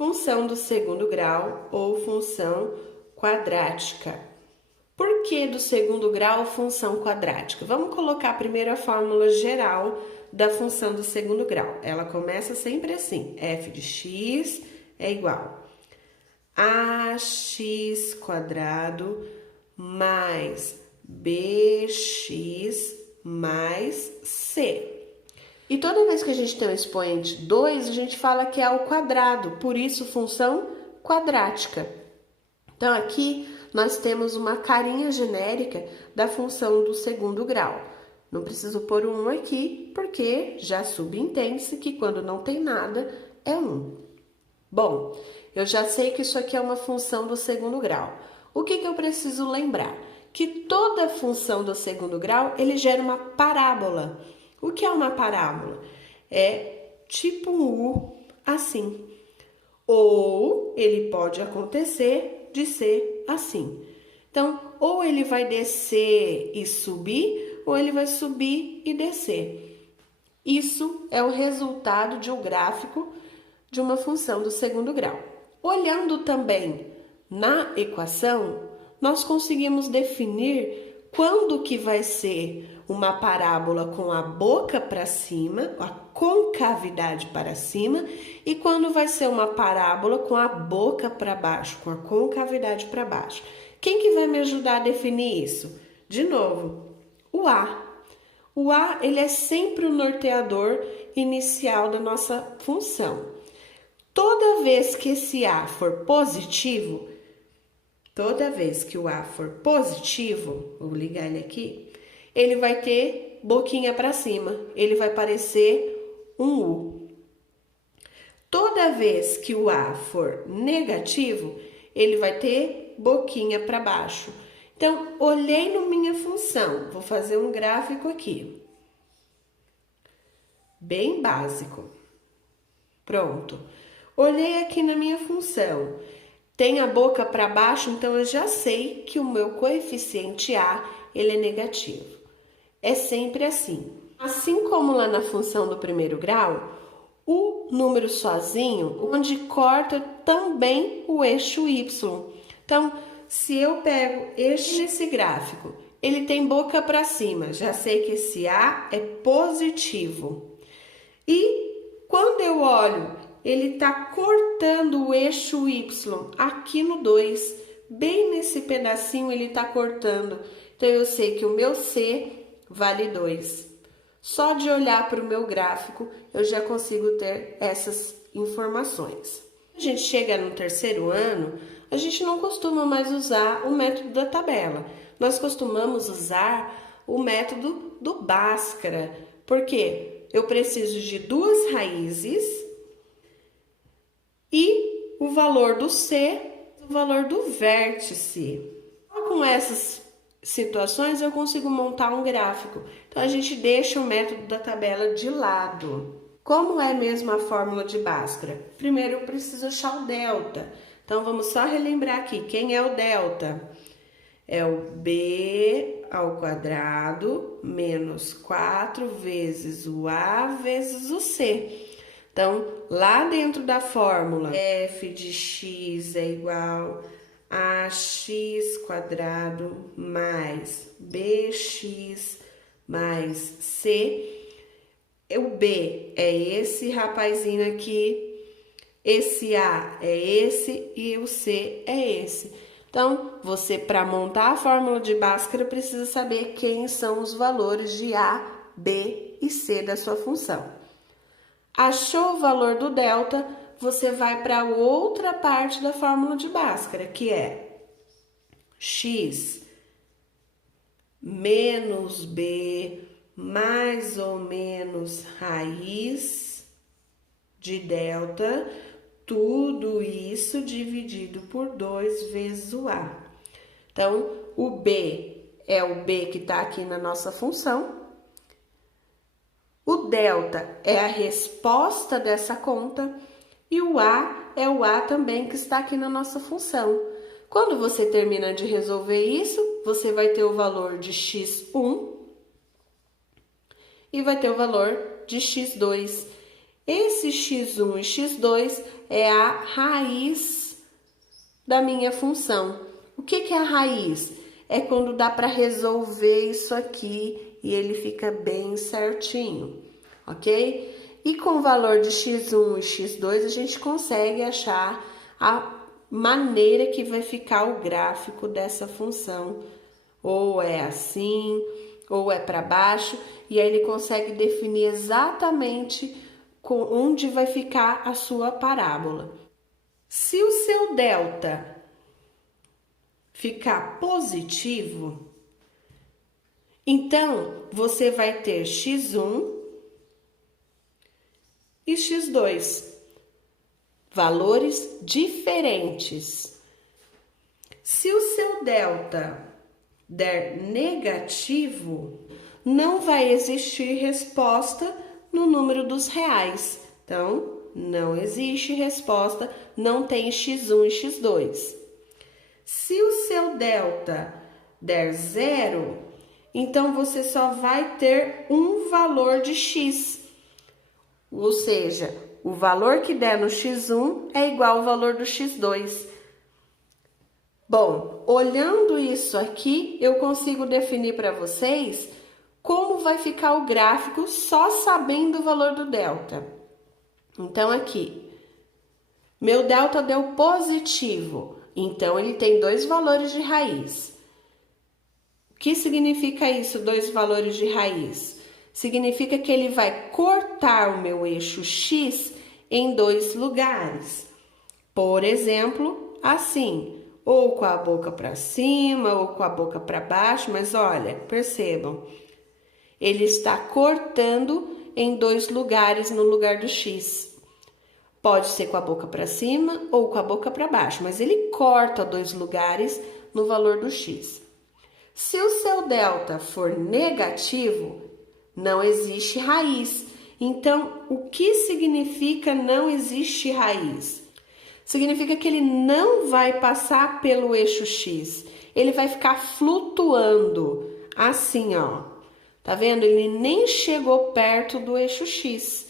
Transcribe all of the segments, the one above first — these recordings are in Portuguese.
Função do segundo grau ou função quadrática. Por que do segundo grau função quadrática? Vamos colocar primeiro a fórmula geral da função do segundo grau. Ela começa sempre assim: f de x é igual a x quadrado mais bx mais c. E toda vez que a gente tem um expoente 2, a gente fala que é ao quadrado, por isso função quadrática. Então, aqui nós temos uma carinha genérica da função do segundo grau. Não preciso pôr um aqui, porque já subentende-se que quando não tem nada, é 1. Bom, eu já sei que isso aqui é uma função do segundo grau. O que eu preciso lembrar? Que toda função do segundo grau, ele gera uma parábola. O que é uma parábola? É tipo um U, assim. Ou ele pode acontecer de ser assim. Então, ou ele vai descer e subir, ou ele vai subir e descer. Isso é o resultado de um gráfico de uma função do segundo grau. Olhando também na equação, nós conseguimos definir quando que vai ser uma parábola com a boca para cima, a concavidade para cima, e quando vai ser uma parábola com a boca para baixo, com a concavidade para baixo. Quem que vai me ajudar a definir isso? De novo, o A. O A, ele é sempre o norteador inicial da nossa função. Toda vez que esse A for positivo, toda vez que o A for positivo, vou ligar ele aqui, ele vai ter boquinha para cima, ele vai parecer um U. Toda vez que o A for negativo, ele vai ter boquinha para baixo. Então, olhei na minha função, vou fazer um gráfico aqui. Bem básico. Pronto. Olhei aqui na minha função. Tem a boca para baixo, então eu já sei que o meu coeficiente A, ele é negativo. É sempre assim. Assim como lá na função do primeiro grau, o número sozinho, onde corta também o eixo Y. Então, se eu pego esse gráfico, ele tem boca para cima, já sei que esse A é positivo. E quando eu olho, ele está cortando o eixo Y aqui no 2, bem nesse pedacinho ele está cortando. Então, eu sei que o meu C vale 2. Só de olhar para o meu gráfico, eu já consigo ter essas informações. A gente chega no terceiro ano, a gente não costuma mais usar o método da tabela. Nós costumamos usar o método do Bhaskara. Por quê? Eu preciso de duas raízes e o valor do C, o valor do vértice. Com essas situações eu consigo montar um gráfico. Então a gente deixa o método da tabela de lado. Como é mesmo a fórmula de Bhaskara? Primeiro eu preciso achar o delta. Então vamos só relembrar aqui. Quem é o delta? É o B ao quadrado menos 4 vezes o A vezes o C. Então, lá dentro da fórmula, f de x é igual a x quadrado mais bx mais c. O B é esse rapazinho aqui, esse A é esse e o C é esse. Então, você, para montar a fórmula de Bhaskara, precisa saber quem são os valores de A, B e C da sua função. Achou o valor do delta, você vai para outra parte da fórmula de Bhaskara, que é x menos b mais ou menos raiz de delta, tudo isso dividido por 2 vezes o A. Então, o B é o B que está aqui na nossa função. O delta é a resposta dessa conta e o A é o A também que está aqui na nossa função. Quando você termina de resolver isso, você vai ter o valor de x1 e vai ter o valor de x2. Esse x1 e x2 é a raiz da minha função. O que é a raiz? É quando dá para resolver isso aqui e ele fica bem certinho, ok? E com o valor de x1 e x2 a gente consegue achar a maneira que vai ficar o gráfico dessa função. Ou é assim, ou é para baixo, e aí ele consegue definir exatamente onde vai ficar a sua parábola. Se o seu delta ficar positivo, então você vai ter x1 e x2, valores diferentes. Se o seu delta der negativo, não vai existir resposta no número dos reais. Então, não existe resposta, não tem x1 e x2. Se o seu delta der zero, então você só vai ter um valor de x. Ou seja, o valor que der no x1 é igual ao valor do x2. Bom, olhando isso aqui, eu consigo definir para vocês como vai ficar o gráfico só sabendo o valor do delta. Então, aqui, meu delta deu positivo, então ele tem dois valores de raiz. O que significa isso, dois valores de raiz? Significa que ele vai cortar o meu eixo x em dois lugares. Por exemplo, assim, ou com a boca para cima, ou com a boca para baixo, mas olha, percebam, ele está cortando em dois lugares no lugar do x. Pode ser com a boca para cima ou com a boca para baixo, mas ele corta dois lugares no valor do x. Se o seu delta for negativo, não existe raiz. Então, o que significa não existe raiz? Significa que ele não vai passar pelo eixo x, ele vai ficar flutuando, assim, ó. Tá vendo? Ele nem chegou perto do eixo x.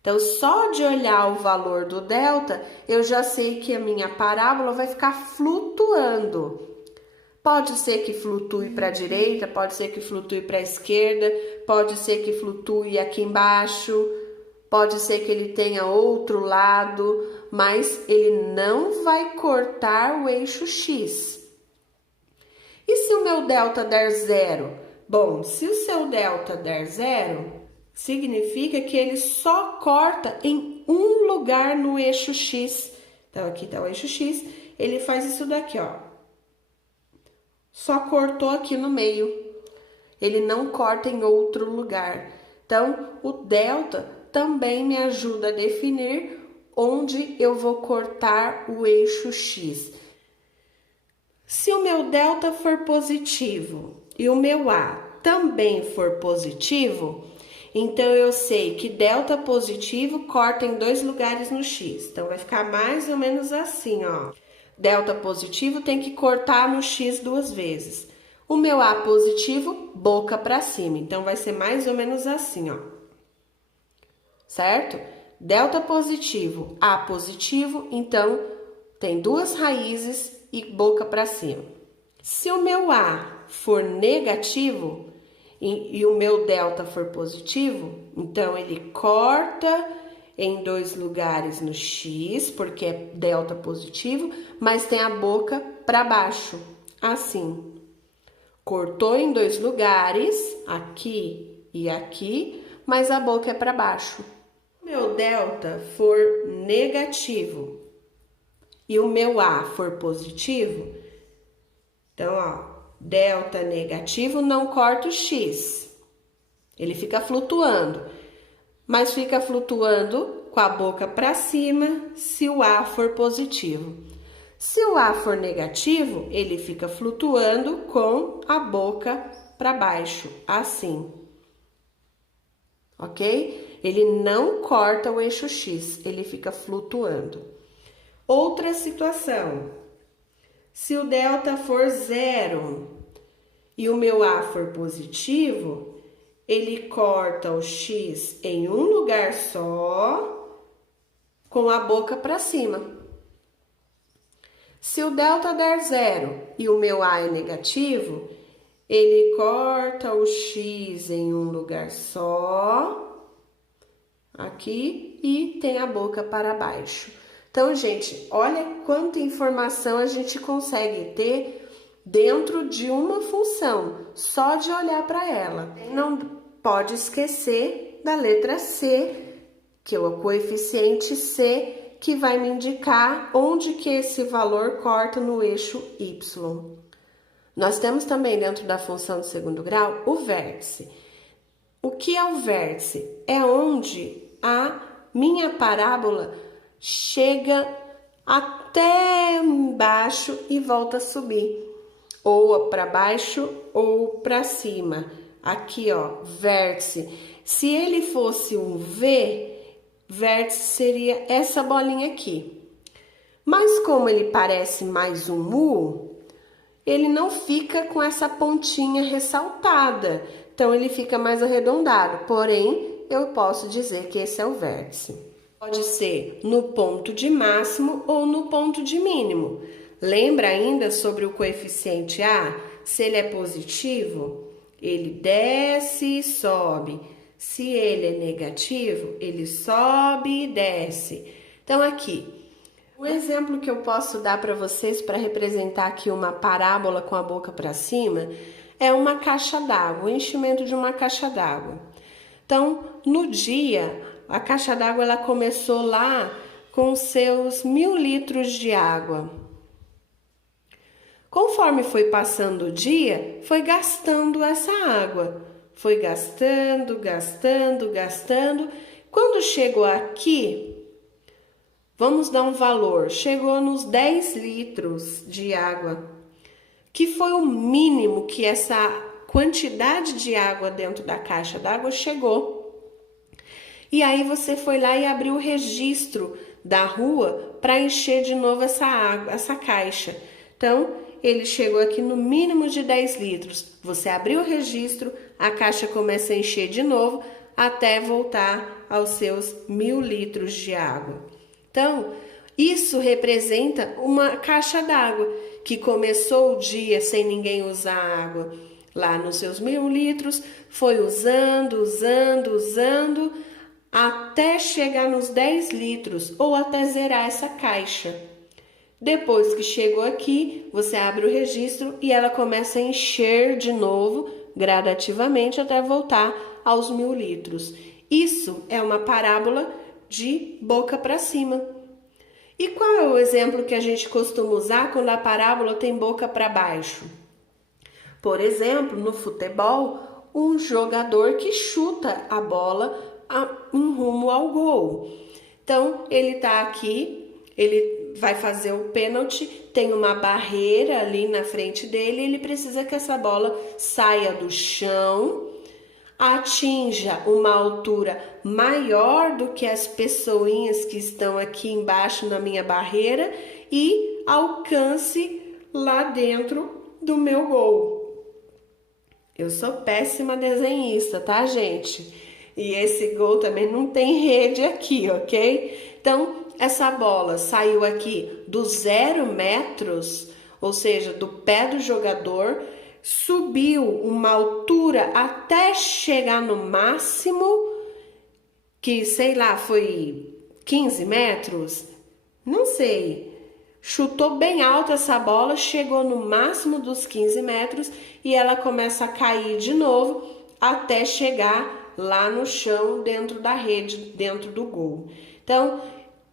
Então, só de olhar o valor do delta, eu já sei que a minha parábola vai ficar flutuando. Pode ser que flutue para a direita, pode ser que flutue para a esquerda, pode ser que flutue aqui embaixo, pode ser que ele tenha outro lado, mas ele não vai cortar o eixo x. E se o meu delta der zero? Bom, se o seu delta der zero, significa que ele só corta em um lugar no eixo x. Então, aqui está o eixo x, ele faz isso daqui, ó. Só cortou aqui no meio. Ele não corta em outro lugar. Então, o delta também me ajuda a definir onde eu vou cortar o eixo x. Se o meu delta for positivo e o meu A também for positivo, então eu sei que delta positivo corta em dois lugares no x. Então, vai ficar mais ou menos assim, ó. Delta positivo tem que cortar no x duas vezes. O meu A positivo, boca para cima. Então, vai ser mais ou menos assim, ó. Certo? Delta positivo, A positivo, então, tem duas raízes e boca para cima. Se o meu A for negativo e o meu delta for positivo, então, ele corta em dois lugares no x, porque é delta positivo, mas tem a boca para baixo, assim. Cortou em dois lugares, aqui e aqui, mas a boca é para baixo. Se o meu delta for negativo e o meu A for positivo, então, ó, delta negativo não corta o x, ele fica flutuando. Mas fica flutuando com a boca para cima se o A for positivo. Se o A for negativo, ele fica flutuando com a boca para baixo, assim. Ok? Ele não corta o eixo x, ele fica flutuando. Outra situação. Se o delta for zero e o meu A for positivo, ele corta o x em um lugar só com a boca para cima. Se o delta der zero e o meu A é negativo, ele corta o X em um lugar só, aqui, e tem a boca para baixo. Então, gente, olha quanta informação a gente consegue ter dentro de uma função, só de olhar para ela. Não pode esquecer da letra C, que é o coeficiente C, que vai me indicar onde que esse valor corta no eixo Y. Nós temos também dentro da função de segundo grau o vértice. O que é o vértice? É onde a minha parábola chega até embaixo e volta a subir, ou para baixo ou para cima. Aqui, ó, vértice. Se ele fosse um V, vértice seria essa bolinha aqui. Mas como ele parece mais um U, ele não fica com essa pontinha ressaltada. Então, ele fica mais arredondado. Porém, eu posso dizer que esse é o vértice. Pode ser no ponto de máximo ou no ponto de mínimo. Lembra ainda sobre o coeficiente A? Se ele é positivo, ele desce e sobe. Se ele é negativo, ele sobe e desce. Então, aqui, o exemplo que eu posso dar para vocês para representar aqui uma parábola com a boca para cima é uma caixa d'água, o enchimento de uma caixa d'água. Então, no dia, a caixa d'água ela começou lá com seus 1000 litros de água. Conforme foi passando o dia, foi gastando essa água. Foi gastando. Quando chegou aqui, vamos dar um valor, chegou nos 10 litros de água, que foi o mínimo que essa quantidade de água dentro da caixa d'água chegou. E aí você foi lá e abriu o registro da rua para encher de novo essa água, essa caixa. Então, ele chegou aqui no mínimo de 10 litros. Você abriu o registro, a caixa começa a encher de novo até voltar aos seus 1000 litros de água. Então, isso representa uma caixa d'água que começou o dia sem ninguém usar água. Lá nos seus 1000 litros, foi usando, até chegar nos 10 litros ou até zerar essa caixa. Depois que chegou aqui, você abre o registro e ela começa a encher de novo, gradativamente, até voltar aos 1000 litros. Isso é uma parábola de boca para cima. E qual é o exemplo que a gente costuma usar quando a parábola tem boca para baixo? Por exemplo, no futebol, um jogador que chuta a bola em rumo ao gol. Então, ele está aqui, ele vai fazer o pênalti, tem uma barreira ali na frente dele, ele precisa que essa bola saia do chão, atinja uma altura maior do que as pessoinhas que estão aqui embaixo na minha barreira e alcance lá dentro do meu gol. Eu sou péssima desenhista, tá, gente? E esse gol também não tem rede aqui, ok? Então, essa bola saiu aqui dos 0 metros, ou seja, do pé do jogador, subiu uma altura até chegar no máximo, que sei lá, foi 15 metros? Não sei. Chutou bem alto essa bola, chegou no máximo dos 15 metros e ela começa a cair de novo até chegar lá no chão, dentro da rede, dentro do gol. Então,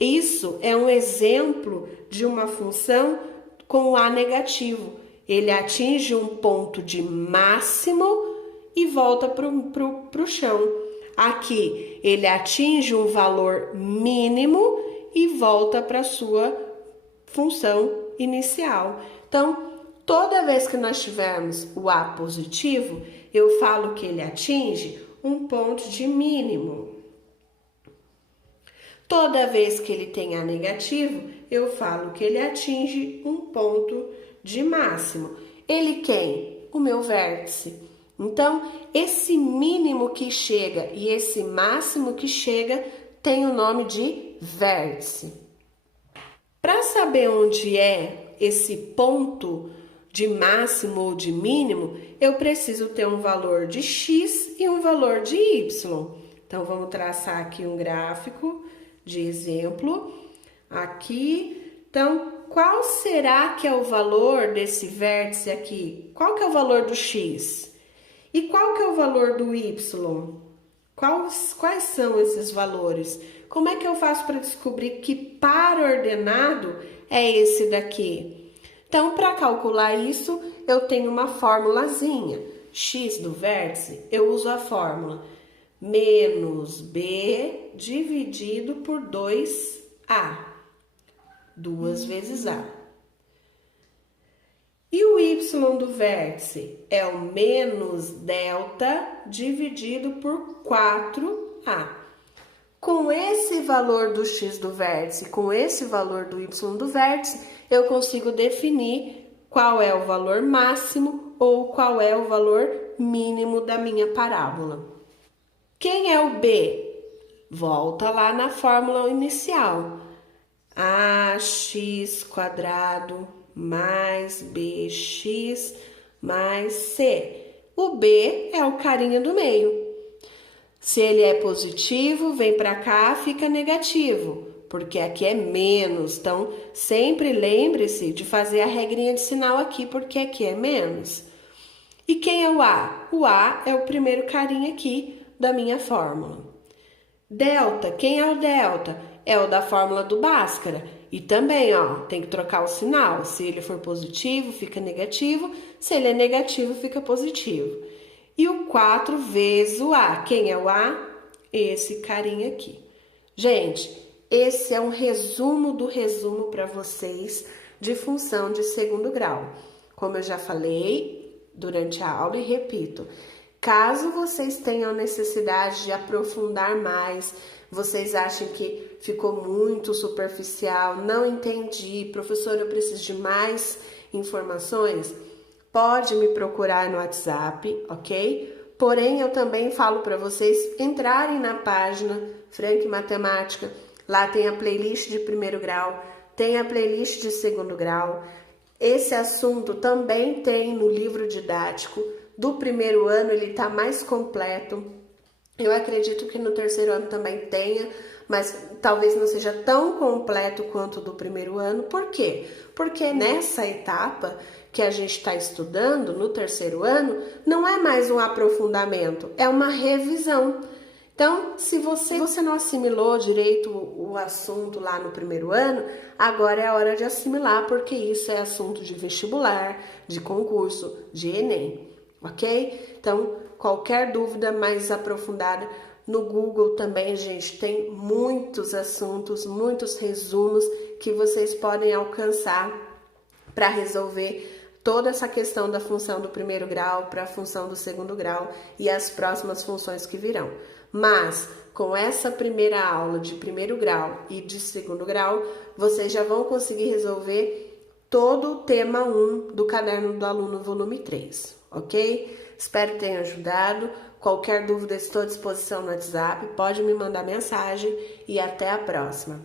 isso é um exemplo de uma função com o A negativo. Ele atinge um ponto de máximo e volta para o chão. Aqui, ele atinge um valor mínimo e volta para a sua função inicial. Então, toda vez que nós tivermos o A positivo, eu falo que ele atinge um ponto de mínimo. Toda vez que ele tem A negativo, eu falo que ele atinge um ponto de máximo. Ele quem? O meu vértice. Então, esse mínimo que chega e esse máximo que chega tem o nome de de vértice. Para saber onde é esse ponto de máximo ou de mínimo, eu preciso ter um valor de x e um valor de y. Então, vamos traçar aqui um gráfico de exemplo. Aqui, então, qual será que é o valor desse vértice aqui? Qual que é o valor do x? E qual que é o valor do y? Quais são esses valores? Como é que eu faço para descobrir que par ordenado é esse daqui? Então, para calcular isso, eu tenho uma formulazinha. X do vértice, eu uso a fórmula menos b dividido por 2a. 2 vezes a. E o y do vértice é o menos delta dividido por 4a. Com esse valor do x do vértice, com esse valor do y do vértice, eu consigo definir qual é o valor máximo ou qual é o valor mínimo da minha parábola. Quem é o b? Volta lá na fórmula inicial. ax² mais bx mais c. O b é o carinha do meio. Se ele é positivo, vem para cá, fica negativo, porque aqui é menos. Então, sempre lembre-se de fazer a regrinha de sinal aqui, porque aqui é menos. E quem é o a? O a é o primeiro carinha aqui da minha fórmula. Delta, quem é o delta? É o da fórmula do Bhaskara. E também, ó, tem que trocar o sinal. Se ele for positivo, fica negativo. Se ele é negativo, fica positivo. E o 4 vezes o A. Quem é o A? Esse carinha aqui. Gente, esse é um resumo do resumo para vocês de função de segundo grau. Como eu já falei durante a aula e repito, caso vocês tenham necessidade de aprofundar mais, vocês acham que ficou muito superficial, não entendi, professor, eu preciso de mais informações, pode me procurar no WhatsApp, ok? Porém, eu também falo para vocês entrarem na página Frank Matemática, lá tem a playlist de primeiro grau, tem a playlist de segundo grau. Esse assunto também tem no livro didático do primeiro ano, ele está mais completo. Eu acredito que no terceiro ano também tenha, mas talvez não seja tão completo quanto do primeiro ano. Por quê? Porque nessa etapa que a gente está estudando, no terceiro ano, não é mais um aprofundamento, é uma revisão. Então, se você não assimilou direito o assunto lá no primeiro ano, agora é a hora de assimilar, porque isso é assunto de vestibular, de concurso, de Enem, ok? Então, qualquer dúvida mais aprofundada, no Google também, gente, tem muitos assuntos, muitos resumos que vocês podem alcançar para resolver toda essa questão da função do primeiro grau para a função do segundo grau e as próximas funções que virão. Mas, com essa primeira aula de primeiro grau e de segundo grau, vocês já vão conseguir resolver todo o tema 1 do Caderno do Aluno, volume 3, ok? Espero que tenha ajudado. Qualquer dúvida, estou à disposição no WhatsApp, pode me mandar mensagem e até a próxima.